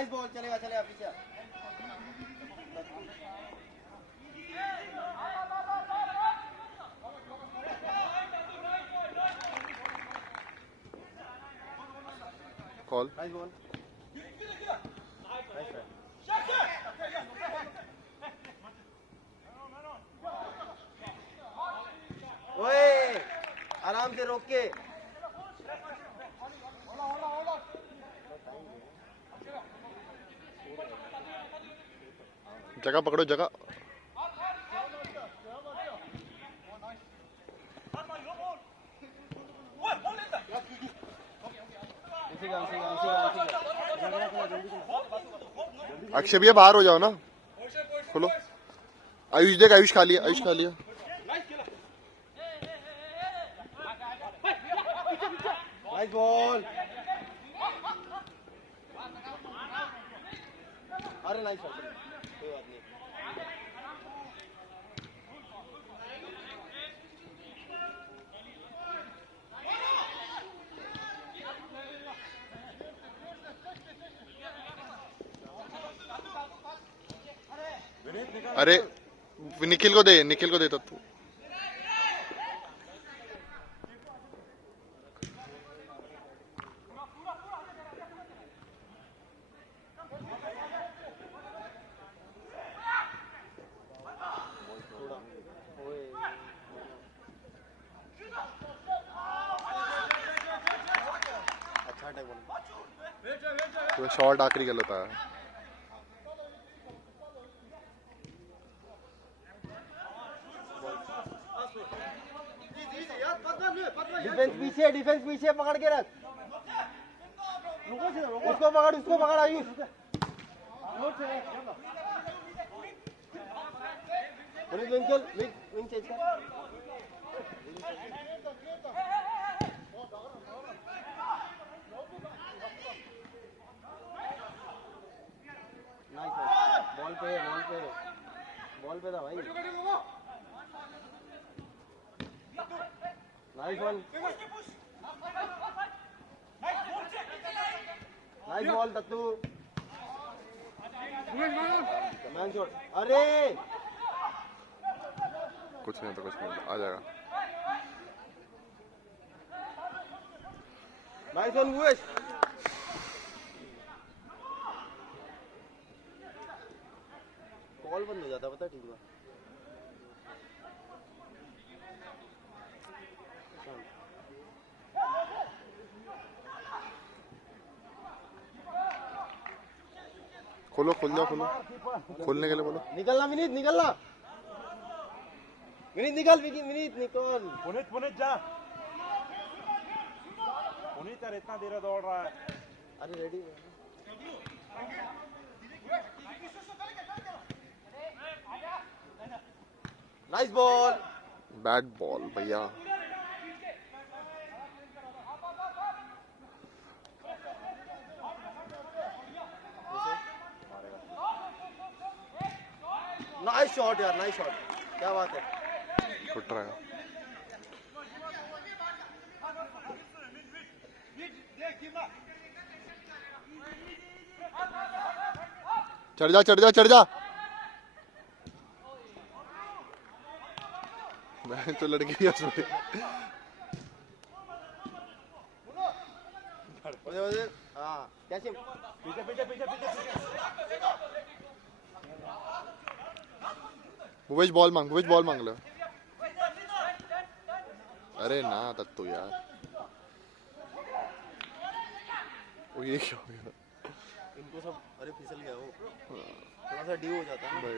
Nice ball, चलेगा चलेगा पीछे। कॉल। Nice ball. ओए आराम से रोक के। जगह पकड़ो जगह। अक्षय भैया बाहर हो जाओ ना, खोलो। आयुष देख, आयुष खा लिया, आयुष खा लिया। Nice ball. अरे नाइस बॉल, कोई बात नहीं। अरे निखिल को दे, निखिल को दे तू। तो शॉट आखिरी गलत आया। डिफेंस पीछे पकड़ के रख। उसको पकड़ आयुष। विंग चेंज कर। बॉल पे था भाई। Nice one. नाइस बॉल तत्तू। अरे कुछ नहीं तो कुछ नहीं, आ जाएगा। Nice one Bhuvesh. कॉल बंद हो जाता पता टीम का। खोलो, खोल जाओ, खोलो। खोलने के लिए बोलो। निकलना विनीत, निकलना विनीत, निकल विनीत निकल। पुनीत जा। पुनीत यार इतना देर दौड़ रहा है। अरे ready. Nice ball. Bat ball भैया। नाइस शॉट यार, नाइस शॉट, क्या बात है। फुट रहा है। चढ़ जा, चढ़ जा, चढ़ जा। मैं तो लड़की भी हंस रही। हाँ कैसे पीछे। भुवेश बॉल मांग, भुवेश बॉल मांग लो। अरे ना तत्तू यार, वो ये क्या हो गया? इनको सब अरे फिसल गया वो, थोड़ा सा ड्यू हो जाता है ना।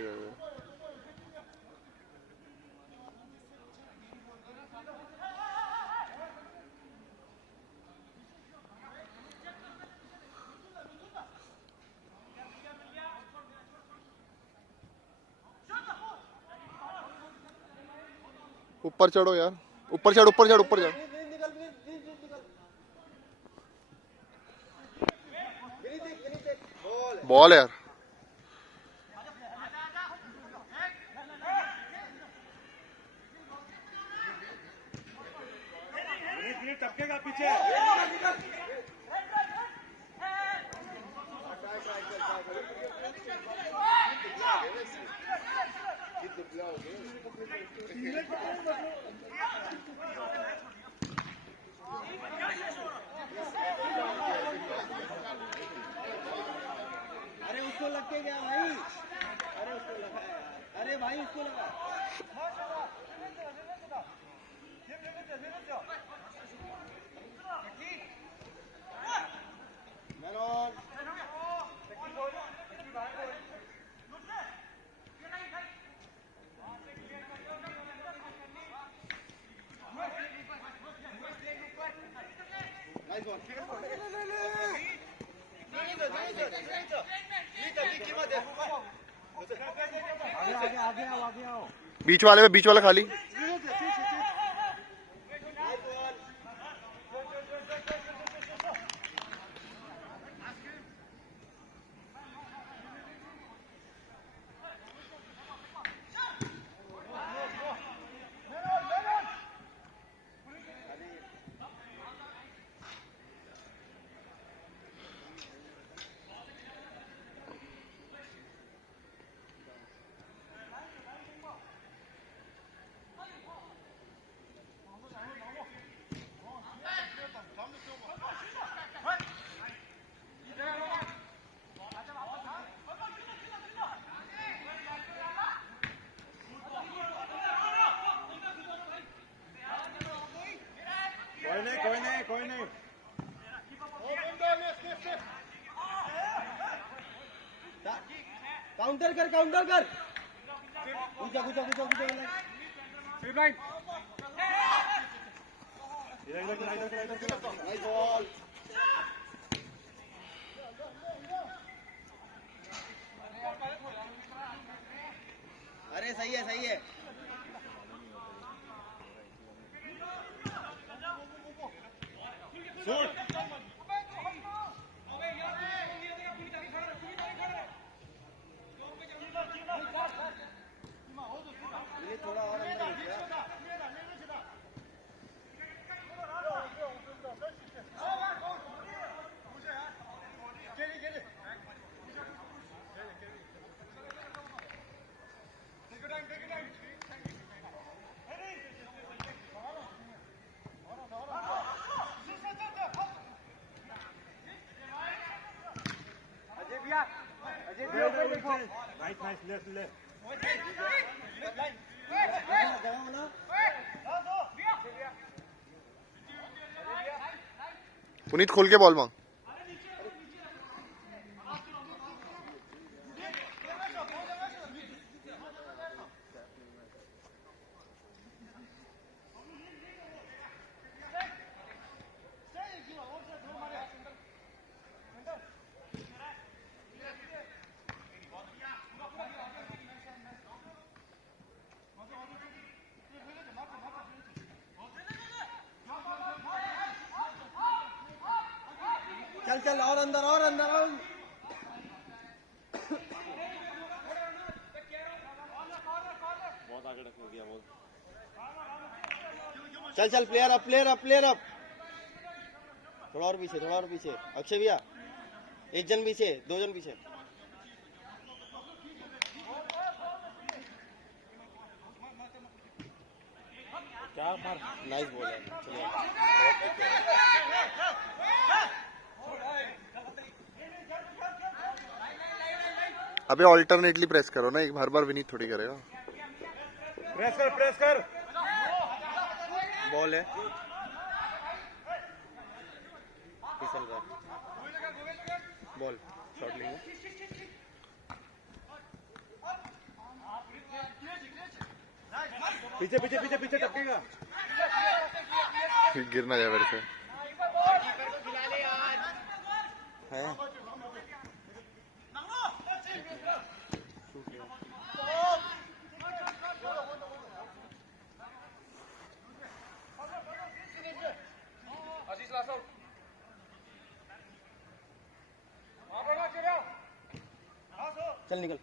ऊपर चढ़ो यार, ऊपर चढ़, ऊपर चढ़, ऊपर चढ़। बॉल यार। टपकेगा पीछे। अरे उसको लग के गया भाई, अरे उसको लगा यार, अरे भाई उसको लगा। आगे आओ। बीच वाले में, बीच वाला खाली। कोई नहीं। काउंटर कर, काउंटर कर। घुसा घुसा घुसा घुसा। Nice ball. अरे सही है, सही है। ये थोड़ा और अंदर हो गया। नाइस ले। पुनीत खोल के बॉल मांग। चल चल, और अंदर, और अंदर, और बहुत आगे रख दिया बहुत। चल चल, player up, player up, player up. थोड़ा और पीछे, थोड़ा और पीछे। अक्षय भैया, एक जन पीछे, दो जन पीछे। क्या मार। नाइस बॉल है, चलिए। अबे ऑल्टरनेटली प्रेस करो ना, एक बार विनीत थोड़ी करेगा। प्रेस कर। बॉल है, फिसल रहा। बॉल शॉट लेंगे। पीछे टपकेगा। गिर ना जाए मेरे से। है चल निकल।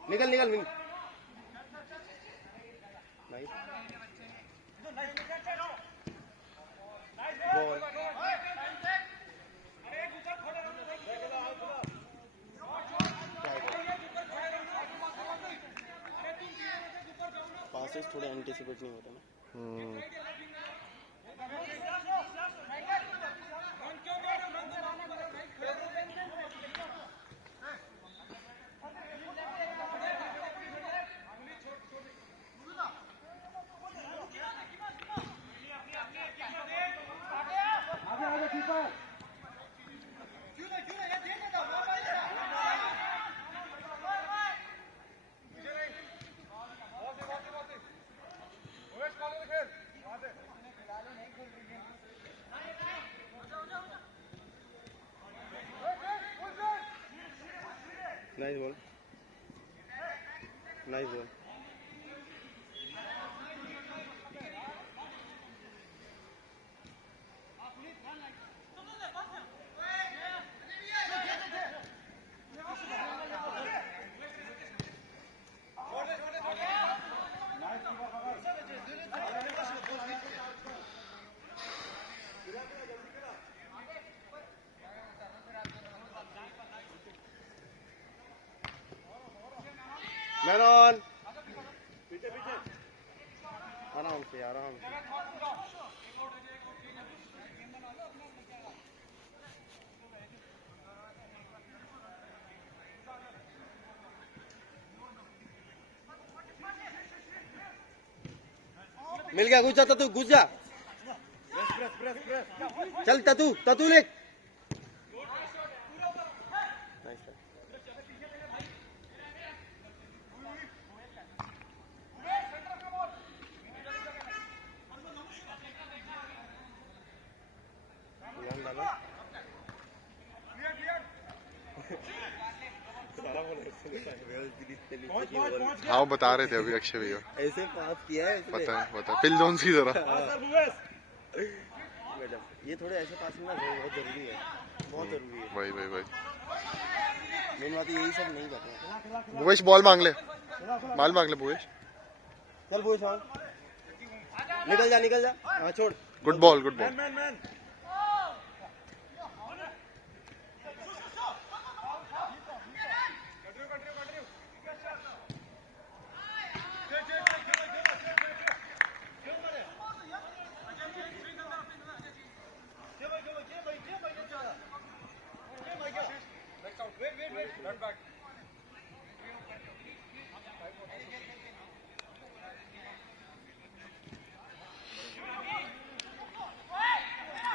निकल विन। Nice ball. मैचेस थोड़े एंटिसिपेट नहीं होते ना। Nice ball, nice ball. Man on, आराम से आराम से। मिल गया, घुस जा तू, घुस जा। चल ततू, ततू ले। हाँ बता रहे थे अभी अक्षय भैया, ऐसे पास किया है इसने। पता है फिल जोन्स की तरह। ये थोड़े ऐसे पासिंग ना बहुत जरूरी है, बहुत जरूरी है। भाई मेन बात यही सब नहीं करते। भुवेश बॉल मांग ले भुवेश। चल भुवेश आओ, निकल जा। हाँ छोड़। Good ball. गुड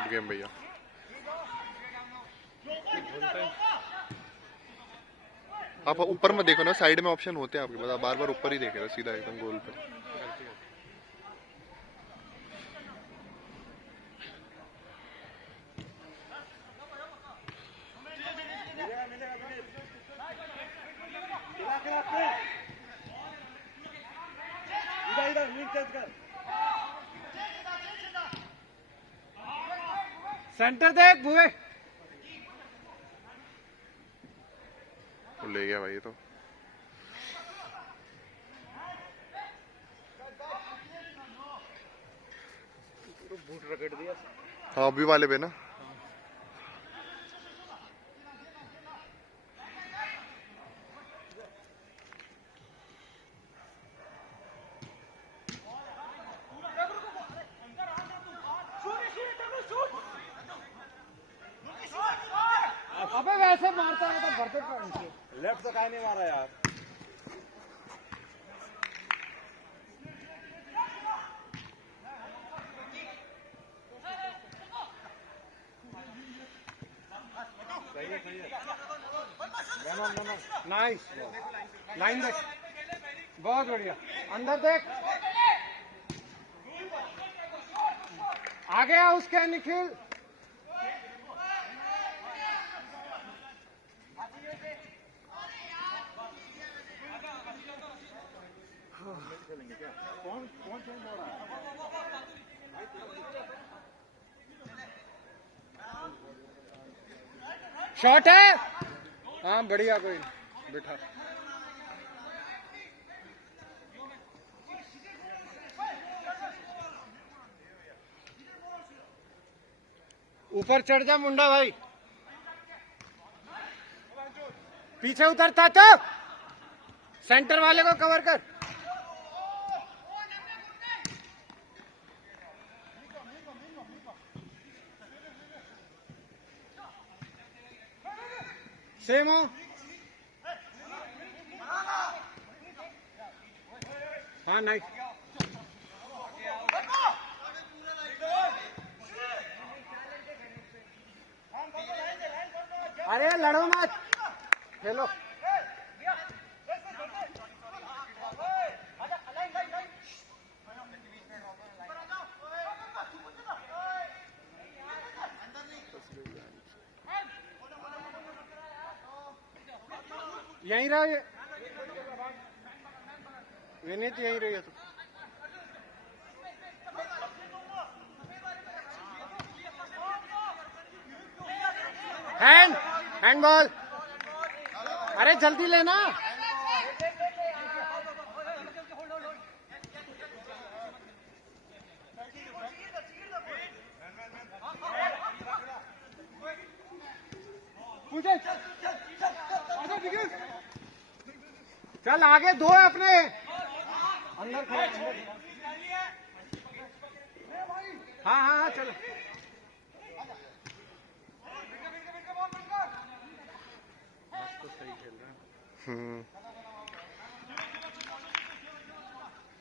गेम भैया। आप ऊपर में देखो ना, साइड में ऑप्शन होते हैं आपके पास, आप बार बार ऊपर ही देख रहे हो, सीधा एकदम गोल पे। सेंटर देख भुवे। ले गया भाई, तो बूट रगड़ दिया। हाँ अभी वाले पे ना। अबे वैसे मारता है तो भरते पॉइंट से। लेफ्ट तो काहे नहीं मारा यार। सही है। नाइस, लाइन देख, बहुत बढ़िया। अंदर देख, आगे आ उसके निखिल। कौन चेंज हो रहा है? शॉट है। हाँ बढ़िया, कोई बैठा। ऊपर चढ़ जा मुंडा भाई, पीछे उतरता तो सेंटर वाले को कवर कर। सेम हो। हाँ नाइस। अरे लड़ो मत, खेलो। यहीं रहो ये विनीत, यहीं रहिए तो। हैंडबॉल। अरे जल्दी लेना। चल आगे दो है अपने अंदर खड़े। हाँ हाँ हाँ चलो। तो सही खेल रहा है।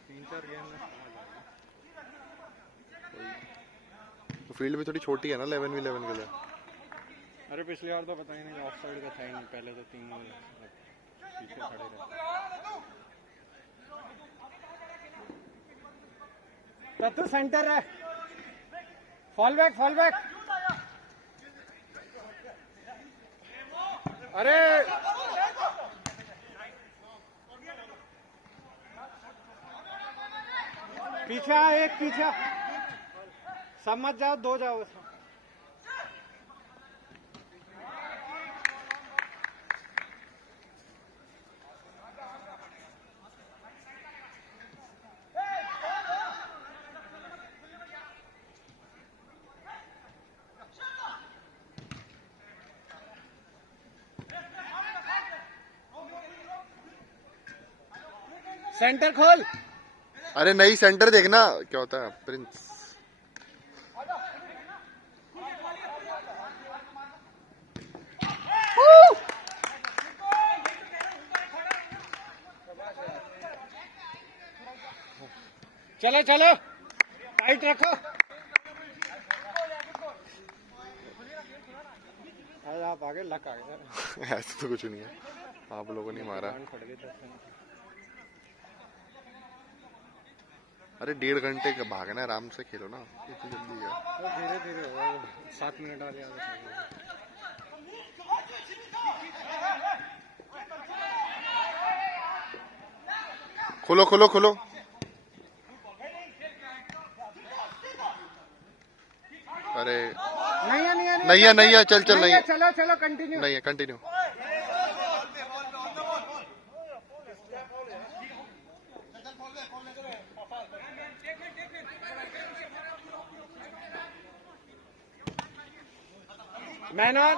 3-4 गेम में फील्ड भी थोड़ी छोटी है ना 11v11 के लिए। अरे पिछली बार तो पता ही नहीं, ऑफ साइड का था ही नहीं, पहले तो 3 पीछे खड़े रहे। तब तो सेंटर है, फॉल बैक फॉल बैक। अरे पीछे एक पीछे, सब मत जाओ, 2 जाओ उसमें। सेंटर खोल। अरे नहीं, सेंटर देखना क्या होता है प्रिंस। चलो चलो टाइट रखो। अरे आप आगे लक आ गए। ऐसा तो कुछ नहीं है, आप लोगों ने मारा। अरे 1.5 घंटे का भागना है, आराम से खेलो ना, इतनी जल्दी है। धीरे धीरे होगा, 7 मिनट आ जाएगा। खोलो खोलो खोलो। अरे नहीं है नहीं है, चल चल नहीं है, चलो चलो कंटिन्यू। नहीं है, कंटिन्यू। Man on.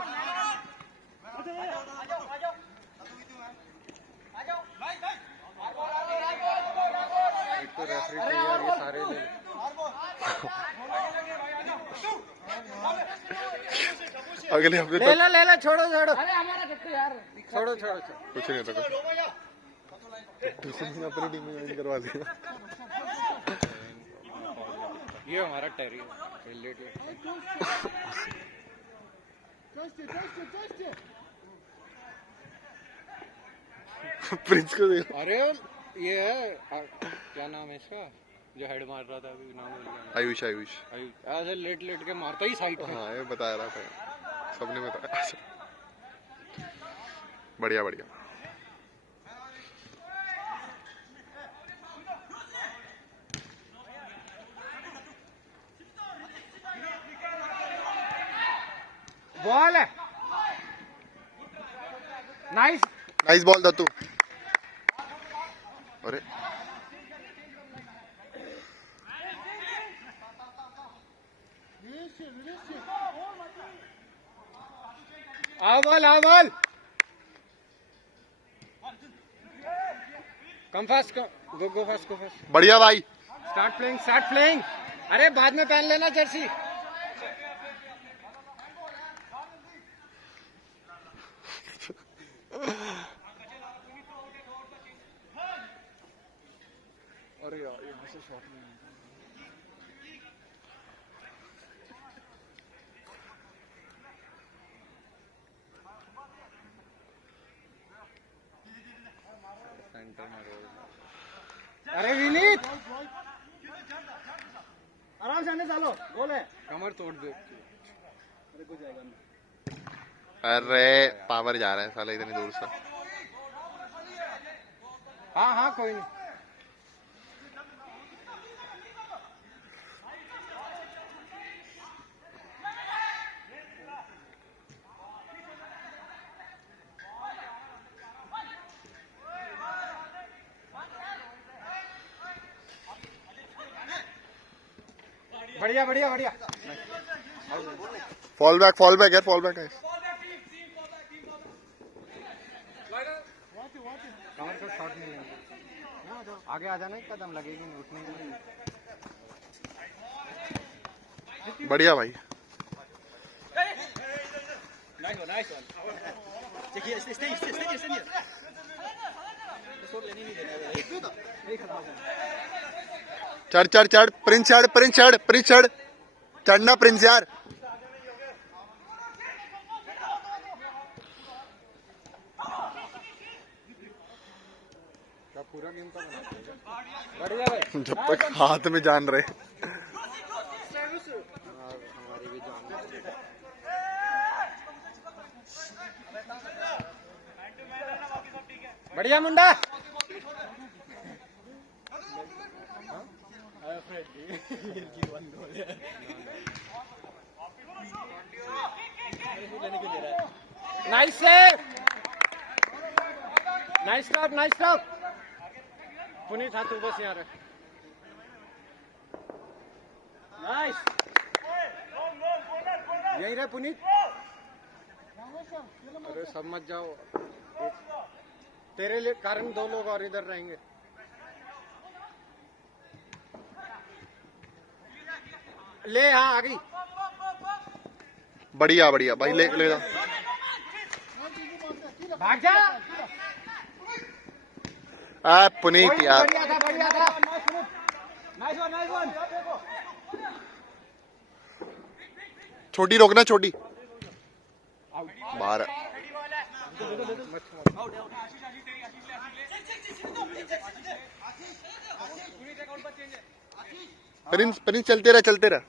एक तो रेफरी यार ये सारे अगले हफ्ते ले लो छोड़ो छोड़ो। अरे हमारा कितने यार, छोड़ो छोड़ो छोड़ो। कुछ नहीं होता, ट्यूशन अपनी टीम में ज्वाइन करवा देगा। ये हमारा टेरी लेट प्रिंस को देखो। अरे ये है क्या नाम है इसका, जो हेड मार रहा था अभी, नाम भूल गया। आयुष आयुष ऐसे लेट लेट के मारता ही साइड पे। हाँ ये बता रहा था, सबने बताया। बढ़िया बढ़िया। बॉल है, नाइस नाइस बॉल दत्तू। अरे आओ बॉल कम फास्ट, गो फास्ट गो फास्ट। बढ़िया भाई, स्टार्ट प्लेइंग। अरे बाद में पहन लेना जर्सी। से शॉट में अरे विनीत आराम से आने चालो गोल है कमर तोड़ दे अरे कुछ जाएगा नहीं अरे पावर जा रहा है साला इतनी दूर से हाँ हाँ कोई नहीं बढ़िया बढ़िया बढ़िया फॉल बैक यार फॉल बैक है कमर को शॉट नहीं लेंगे आगे आ जाना एक कदम लगेगी नहीं उठने में बढ़िया भाई नाइस वन देखिए स्टे चढ़ प्रिंस चढ़ चढ़ना प्रिंस यार पूरा गेम का बढ़िया भाई जब तक हाथ में जान रहे हमारी भी जान बढ़िया मुंडा nice save nice stop Puneet हाथ ऊपर से आ रहा है नाइस यही रहे पुनीत अरे सब मत जाओ तेरे लिए कारण 2 लोग और इधर रहेंगे ले हाँ आ गई बढ़िया भाई ले जा भाग जा पुनीत यार बढ़िया था नाइस वन छोटी रोकना छोटी बाहर प्रिंस चलते रह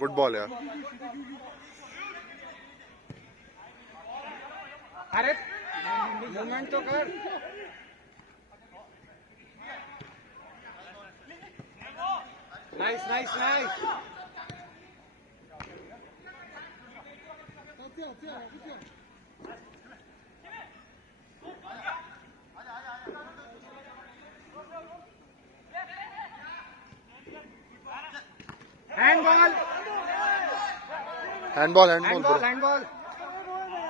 गुड बॉल यार अरे मूवमेंट तो कर नाइस हैंडबॉल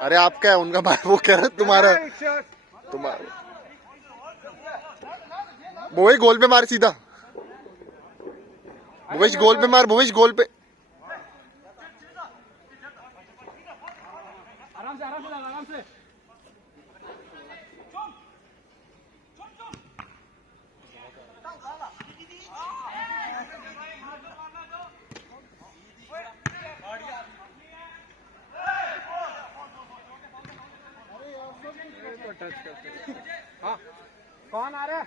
अरे आपका है उनका भाई वो कह रहा तुम्हारा भुवेश गोल पे मार सीधा भुवेश गोल पे आराम से टच करते हाँ कौन आ रहा है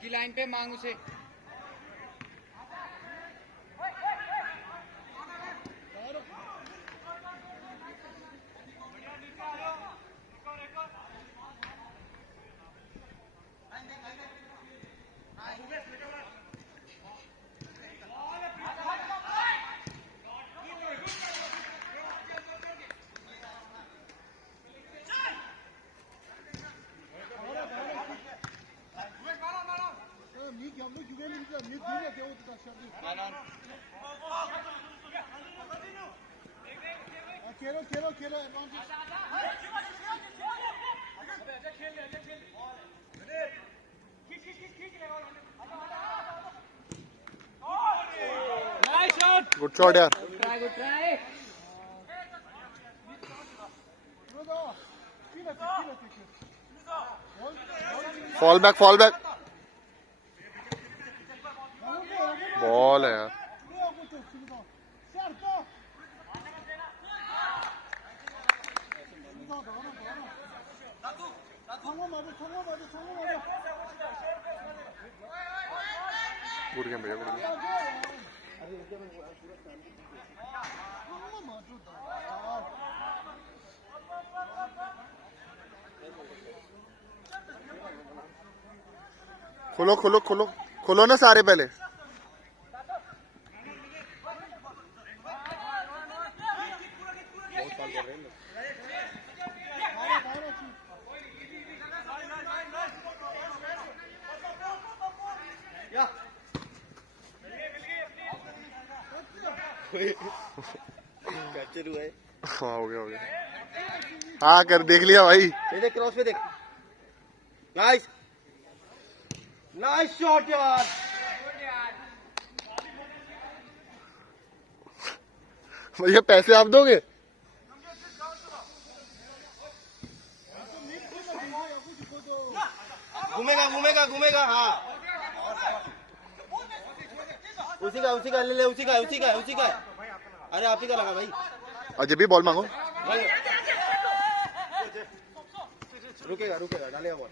की लाइन पे मांग उसे गुड शॉट यार. फॉल बैक बॉल है यार. गुड गेम भैया, गुड गेम. खोलो ना सारे पहले. कैप्चर हुआ है. हाँ हो गया. हाँ कर देख लिया भाई. देख क्रॉस पे देख. नाइस शॉट यार. भैया पैसे आप दोगे? घूमेगा. हाँ उसी का ले उसी का. अरे आप ही का लगा भाई. अजय भी बॉल मांगो. रुकेगा डालेगा बॉल.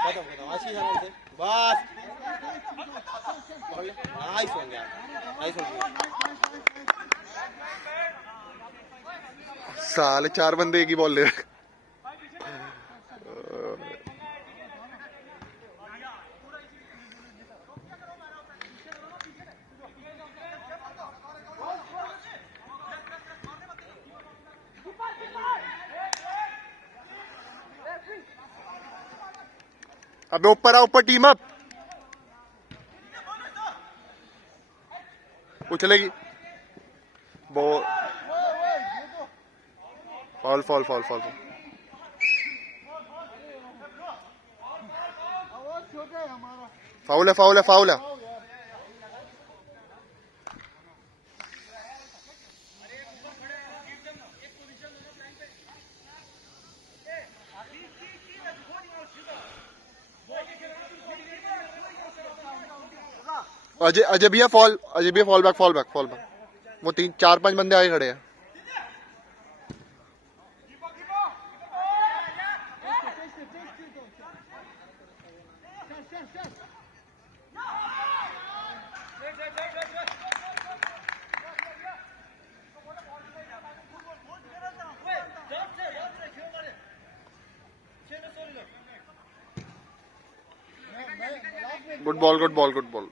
खत्म आशीष आराम से बस. नाइस वन यार. साले 4 बंदे एक ही बॉल ले रहे. अबे ऊपर टीम अप. उछलेगी बॉल. फॉल. फाउल है. अजय भैया फॉल बैक. वो 3-4-5 बंदे आगे खड़े हैं. Good ball.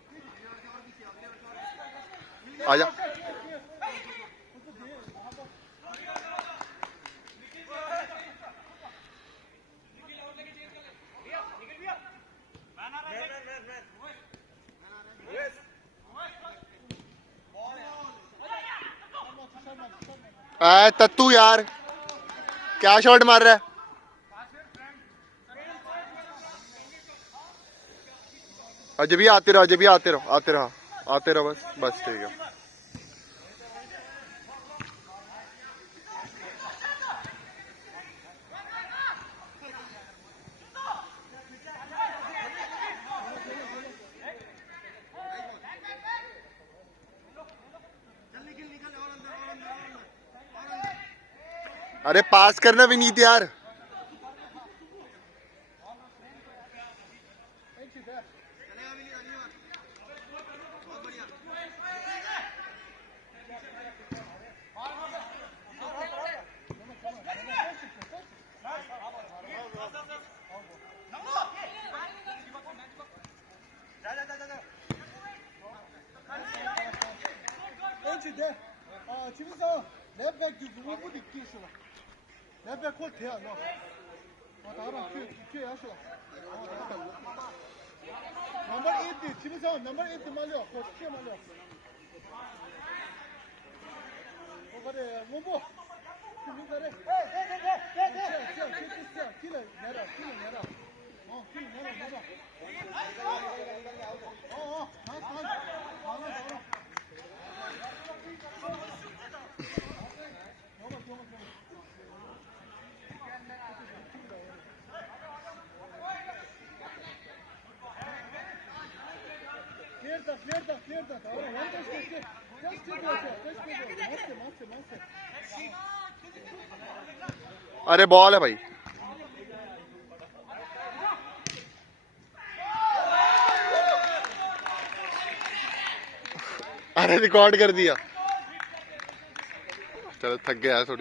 आजा. तत्तू यार क्या शॉट मार रहा है. अजय भी आते रहो. बस ठीक है. अरे पास करना भी नहीं यार. अरे बॉल है भाई। अरे रिकॉर्ड कर दिया। चलो थक गया थोड़ी।